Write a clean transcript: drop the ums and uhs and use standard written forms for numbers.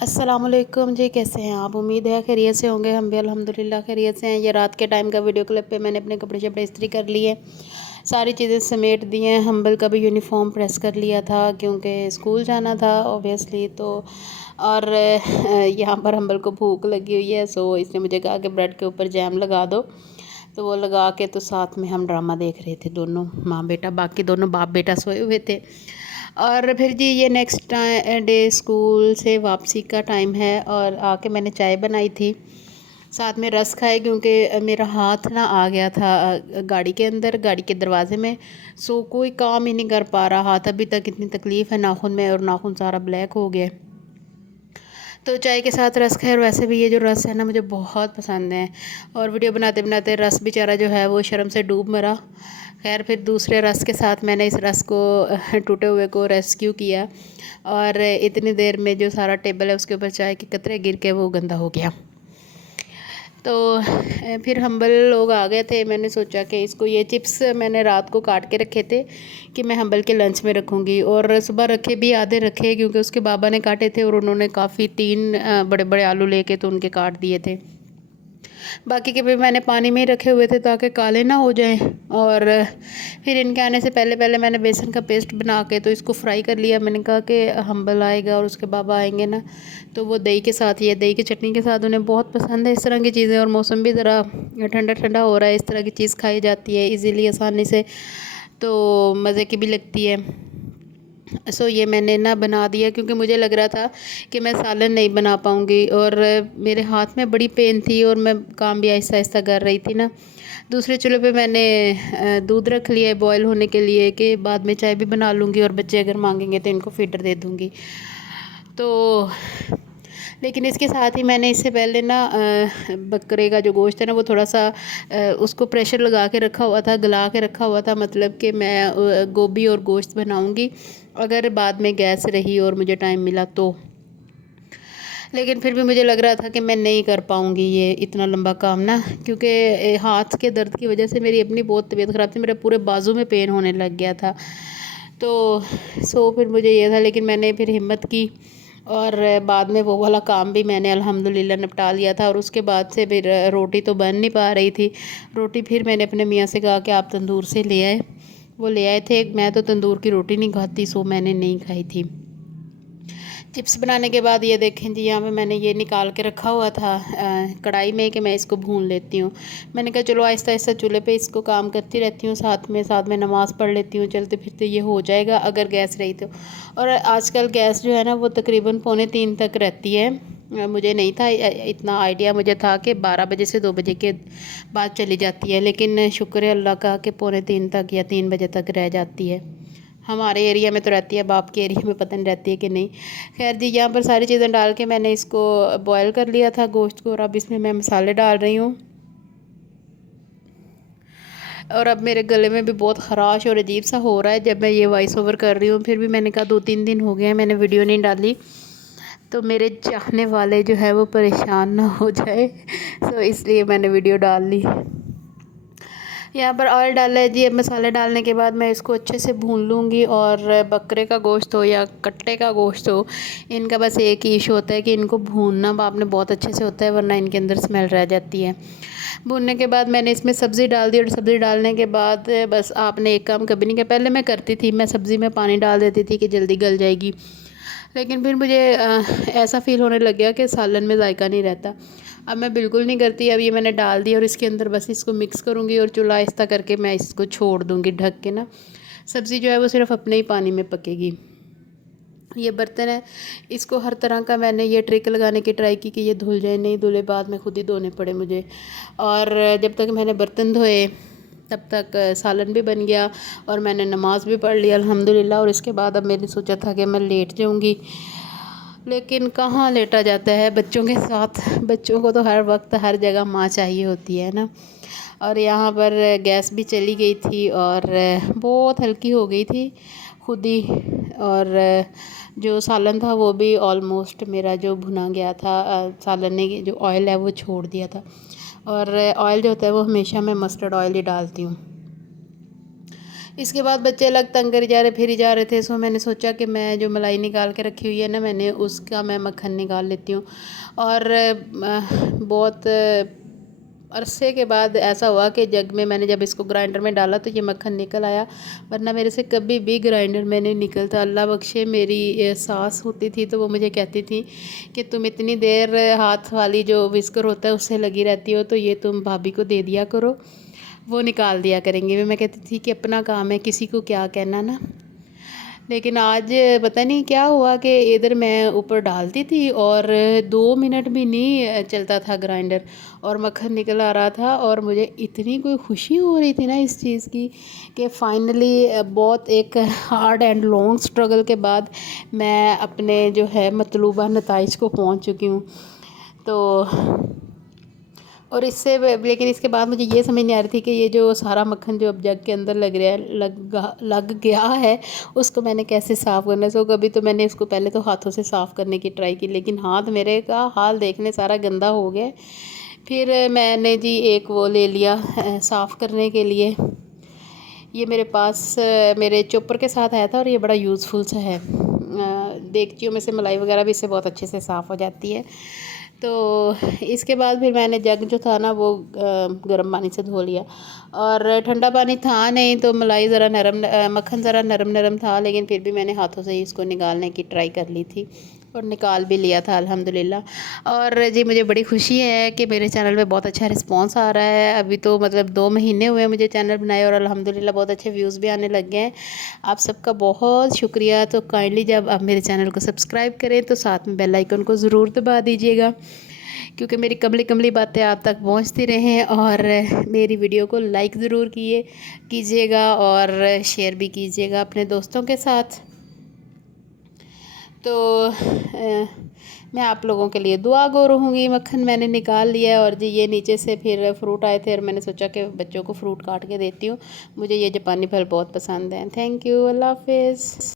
अस्सलामुअलैकुम जी, कैसे हैं आप? उम्मीद है खैरियत से होंगे। हम भी अल्हम्दुलिल्लाह खैरियत से हैं। ये रात के टाइम का वीडियो क्लिप पे मैंने अपने कपड़े शपड़े इस्त्री कर लिए, सारी चीज़ें समेट दी हैं। हम्बल का भी यूनिफॉर्म प्रेस कर लिया था क्योंकि स्कूल जाना था ऑब्वियसली। तो और यहाँ पर हम्बल को भूख लगी हुई है, सो इसने मुझे कहा कि ब्रेड के ऊपर जैम लगा दो। तो वो लगा के तो साथ में हम ड्रामा देख रहे थे, दोनों माँ बेटा। बाकी दोनों बाप बेटा सोए हुए थे। और फिर जी ये नेक्स्ट डे स्कूल से वापसी का टाइम है और आके मैंने चाय बनाई थी, साथ में रस खाए क्योंकि मेरा हाथ ना आ गया था गाड़ी के अंदर, गाड़ी के दरवाजे में। सो कोई काम ही नहीं कर पा रहा, हाथ अभी तक इतनी तकलीफ़ है नाखून में, और नाखून सारा ब्लैक हो गया। तो चाय के साथ रस खाए। और वैसे भी ये जो रस है ना मुझे बहुत पसंद है। और वीडियो बनाते बनाते रस बेचारा जो है वो शर्म से डूब मरा। खैर फिर दूसरे रस के साथ मैंने इस रस को टूटे हुए को रेस्क्यू किया, और इतनी देर में जो सारा टेबल है उसके ऊपर चाय के कतरे गिर के वो गंदा हो गया। तो फिर हम्बल लोग आ गए थे। मैंने सोचा कि इसको ये चिप्स मैंने रात को काट के रखे थे कि मैं हम्बल के लंच में रखूँगी, और सुबह रखे भी आधे रखे क्योंकि उसके बाबा ने काटे थे और उन्होंने काफ़ी 3 बड़े बड़े आलू लेके तो उनके काट दिए थे। बाकी के भी मैंने पानी में ही रखे हुए थे ताकि काले ना हो जाएं। और फिर इनके आने से पहले पहले मैंने बेसन का पेस्ट बना के तो इसको फ्राई कर लिया। मैंने कहा कि हम्बल आएगा और उसके बाबा आएंगे ना, तो वो दही के साथ, ये दही की चटनी के साथ उन्हें बहुत पसंद है इस तरह की चीज़ें। और मौसम भी ज़रा ठंडा ठंडा हो रहा है, इस तरह की चीज़ खाई जाती है इजीली, आसानी से, तो मज़े की भी लगती है। सो ये मैंने ना बना दिया क्योंकि मुझे लग रहा था कि मैं सालन नहीं बना पाऊँगी, और मेरे हाथ में बड़ी पेन थी और मैं काम भी आहिस्ता आहिस्ता कर रही थी ना। दूसरे चूल्हे पे मैंने दूध रख लिया है बॉयल होने के लिए कि बाद में चाय भी बना लूँगी, और बच्चे अगर मांगेंगे तो इनको फीडर दे दूँगी। तो लेकिन इसके साथ ही मैंने इससे पहले ना बकरे का जो गोश्त है ना वो थोड़ा सा उसको प्रेशर लगा के रखा हुआ था, गला के रखा हुआ था। मतलब कि मैं गोभी और गोश्त बनाऊंगी अगर बाद में गैस रही और मुझे टाइम मिला तो। लेकिन फिर भी मुझे लग रहा था कि मैं नहीं कर पाऊँगी ये इतना लंबा काम ना, क्योंकि हाथ के दर्द की वजह से मेरी अपनी बहुत तबीयत ख़राब थी, मेरे पूरे बाजू में पेन होने लग गया था। तो फिर मुझे ये था, लेकिन मैंने फिर हिम्मत की और बाद में वो वाला काम भी मैंने अल्हम्दुलिल्लाह निपटा लिया था। और उसके बाद से फिर रोटी तो बन नहीं पा रही थी। रोटी फिर मैंने अपने मियाँ से कहा कि आप तंदूर से ले आए। वो ले आए थे। मैं तो तंदूर की रोटी नहीं खाती, सो मैंने नहीं खाई थी। चिप्स बनाने के बाद ये देखें जी, यहाँ पे मैंने ये निकाल के रखा हुआ था कढ़ाई में कि मैं इसको भून लेती हूँ। मैंने कहा चलो आहिस्ता आहिस्ता चूल्हे पे इसको काम करती रहती हूँ, साथ में नमाज़ पढ़ लेती हूँ, चलते फिरते ये हो जाएगा अगर गैस रही तो। और आजकल गैस जो है ना वो तकरीबन 2:45 तक रहती है। मुझे नहीं था इतना आइडिया, मुझे था कि 12 बजे से 2 बजे के बाद चली जाती है, लेकिन शुक्र है अल्लाह का कि 2:45 तक या 3 बजे तक रह जाती है। हमारे एरिया में तो रहती है, बाप के एरिया में पता नहीं रहती है कि नहीं। खैर जी, यहाँ पर सारी चीज़ें डाल के मैंने इसको बॉयल कर लिया था गोश्त को, और अब इसमें मैं मसाले डाल रही हूँ। और अब मेरे गले में भी बहुत ख़राश और अजीब सा हो रहा है जब मैं ये वॉइस ओवर कर रही हूँ। फिर भी मैंने कहा 2-3 दिन हो गए हैं मैंने वीडियो नहीं डाली, तो मेरे चाहने वाले जो है वो परेशान ना हो जाए, तो इसलिए मैंने वीडियो डाल ली। यहाँ पर ऑयल डाला है जी। अब मसाले डालने के बाद मैं इसको अच्छे से भून लूँगी। और बकरे का गोश्त हो या कट्टे का गोश्त हो, इनका बस एक ही इशू होता है कि इनको भूनना आपने बहुत अच्छे से होता है, वरना इनके अंदर स्मेल रह जाती है। भूनने के बाद मैंने इसमें सब्ज़ी डाल दी, और सब्ज़ी डालने के बाद बस आपने एक काम कभी नहीं किया। पहले मैं करती थी, मैं सब्ज़ी में पानी डाल देती थी कि जल्दी गल जाएगी, लेकिन फिर मुझे ऐसा फ़ील होने लग गया कि सालन में जायका नहीं रहता। अब मैं बिल्कुल नहीं करती। अब ये मैंने डाल दिया और इसके अंदर बस इसको मिक्स करूँगी और चूल्हा आहिस्ता करके मैं इसको छोड़ दूँगी ढक के ना। सब्ज़ी जो है वो सिर्फ अपने ही पानी में पकेगी। ये बर्तन है, इसको हर तरह का मैंने ये ट्रिक लगाने की ट्राई की कि ये धुल जाए, नहीं धुले, बाद में खुद ही धोने पड़े मुझे। और जब तक मैंने बर्तन धोए तब तक सालन भी बन गया और मैंने नमाज़ भी पढ़ ली अल्हम्दुलिल्लाह। और इसके बाद अब मैंने सोचा था कि मैं लेट जाऊँगी, लेकिन कहाँ लेटा जाता है बच्चों के साथ। बच्चों को तो हर वक्त हर जगह माँ चाहिए होती है ना। और यहाँ पर गैस भी चली गई थी और बहुत हल्की हो गई थी खुद ही। और जो सालन था वो भी ऑलमोस्ट मेरा जो भुना गया था। सालन ने जो ऑयल है वो छोड़ दिया था। और ऑयल जो होता है वो हमेशा मैं मस्टर्ड ऑयल ही डालती हूँ। इसके बाद बच्चे अलग तंग करी जा रहे फिर ही जा रहे थे। सो मैंने सोचा कि मैं जो मलाई निकाल के रखी हुई है ना, मैंने उसका मैं मक्खन निकाल लेती हूँ। और बहुत अरसे के बाद ऐसा हुआ कि जग में मैंने जब इसको ग्राइंडर में डाला तो ये मक्खन निकल आया, वरना मेरे से कभी भी ग्राइंडर में नहीं निकलता। अल्लाह बख्शे, मेरी सास होती थी तो वो मुझे कहती थी कि तुम इतनी देर हाथ वाली जो विस्कर होता है उससे लगी रहती हो, तो ये तुम भाभी को दे दिया करो, वो निकाल दिया करेंगे। मैं कहती थी कि अपना काम है, किसी को क्या कहना ना। लेकिन आज पता नहीं क्या हुआ कि इधर मैं ऊपर डालती थी और 2 मिनट भी नहीं चलता था ग्राइंडर और मक्खन निकल आ रहा था। और मुझे इतनी कोई खुशी हो रही थी ना इस चीज़ की कि फाइनली बहुत एक हार्ड एंड लॉन्ग स्ट्रगल के बाद मैं अपने जो है मतलूबा नताइज को पहुंच चुकी हूँ। तो और इससे लेकिन इसके बाद मुझे ये समझ नहीं आ रही थी कि ये जो सारा मक्खन जो अब जग के अंदर लग गया है, उसको मैंने कैसे साफ़ करना है। सो कभी तो मैंने इसको पहले तो हाथों से साफ़ करने की ट्राई की, लेकिन हाथ मेरे का हाल देखने सारा गंदा हो गया। फिर मैंने जी एक वो ले लिया साफ़ करने के लिए। ये मेरे पास मेरे चॉपर के साथ आया था और ये बड़ा यूज़फुल सा है। देगचियों में से मलाई वगैरह भी इससे बहुत अच्छे से साफ़ हो जाती है। तो इसके बाद फिर मैंने जग जो था ना वो गर्म पानी से धो लिया, और ठंडा पानी था नहीं तो मलाई ज़रा नरम मक्खन ज़रा नरम नरम था, लेकिन फिर भी मैंने हाथों से ही इसको निकालने की ट्राई कर ली थी और निकाल भी लिया था अल्हम्दुलिल्लाह। और जी मुझे बड़ी खुशी है कि मेरे चैनल पे बहुत अच्छा रिस्पांस आ रहा है। अभी तो मतलब 2 महीने हुए मुझे चैनल बनाए और अल्हम्दुलिल्लाह बहुत अच्छे व्यूज़ भी आने लग गए हैं। आप सबका बहुत शुक्रिया। तो काइंडली जब आप मेरे चैनल को सब्सक्राइब करें तो साथ में बेल आइकन को ज़रूर दबा दीजिएगा, क्योंकि मेरी कमली कमली बातें आप तक पहुंचती रहें। और मेरी वीडियो को लाइक ज़रूर कीजिएगा और शेयर भी कीजिएगा अपने दोस्तों के साथ। तो मैं आप लोगों के लिए दुआ गो रहूँगी। मक्खन मैंने निकाल लिया है और जी ये नीचे से फिर फ्रूट आए थे और मैंने सोचा कि बच्चों को फ्रूट काट के देती हूँ। मुझे ये जापानी फल बहुत पसंद है। थैंक यू, अल्लाह हाफिज़।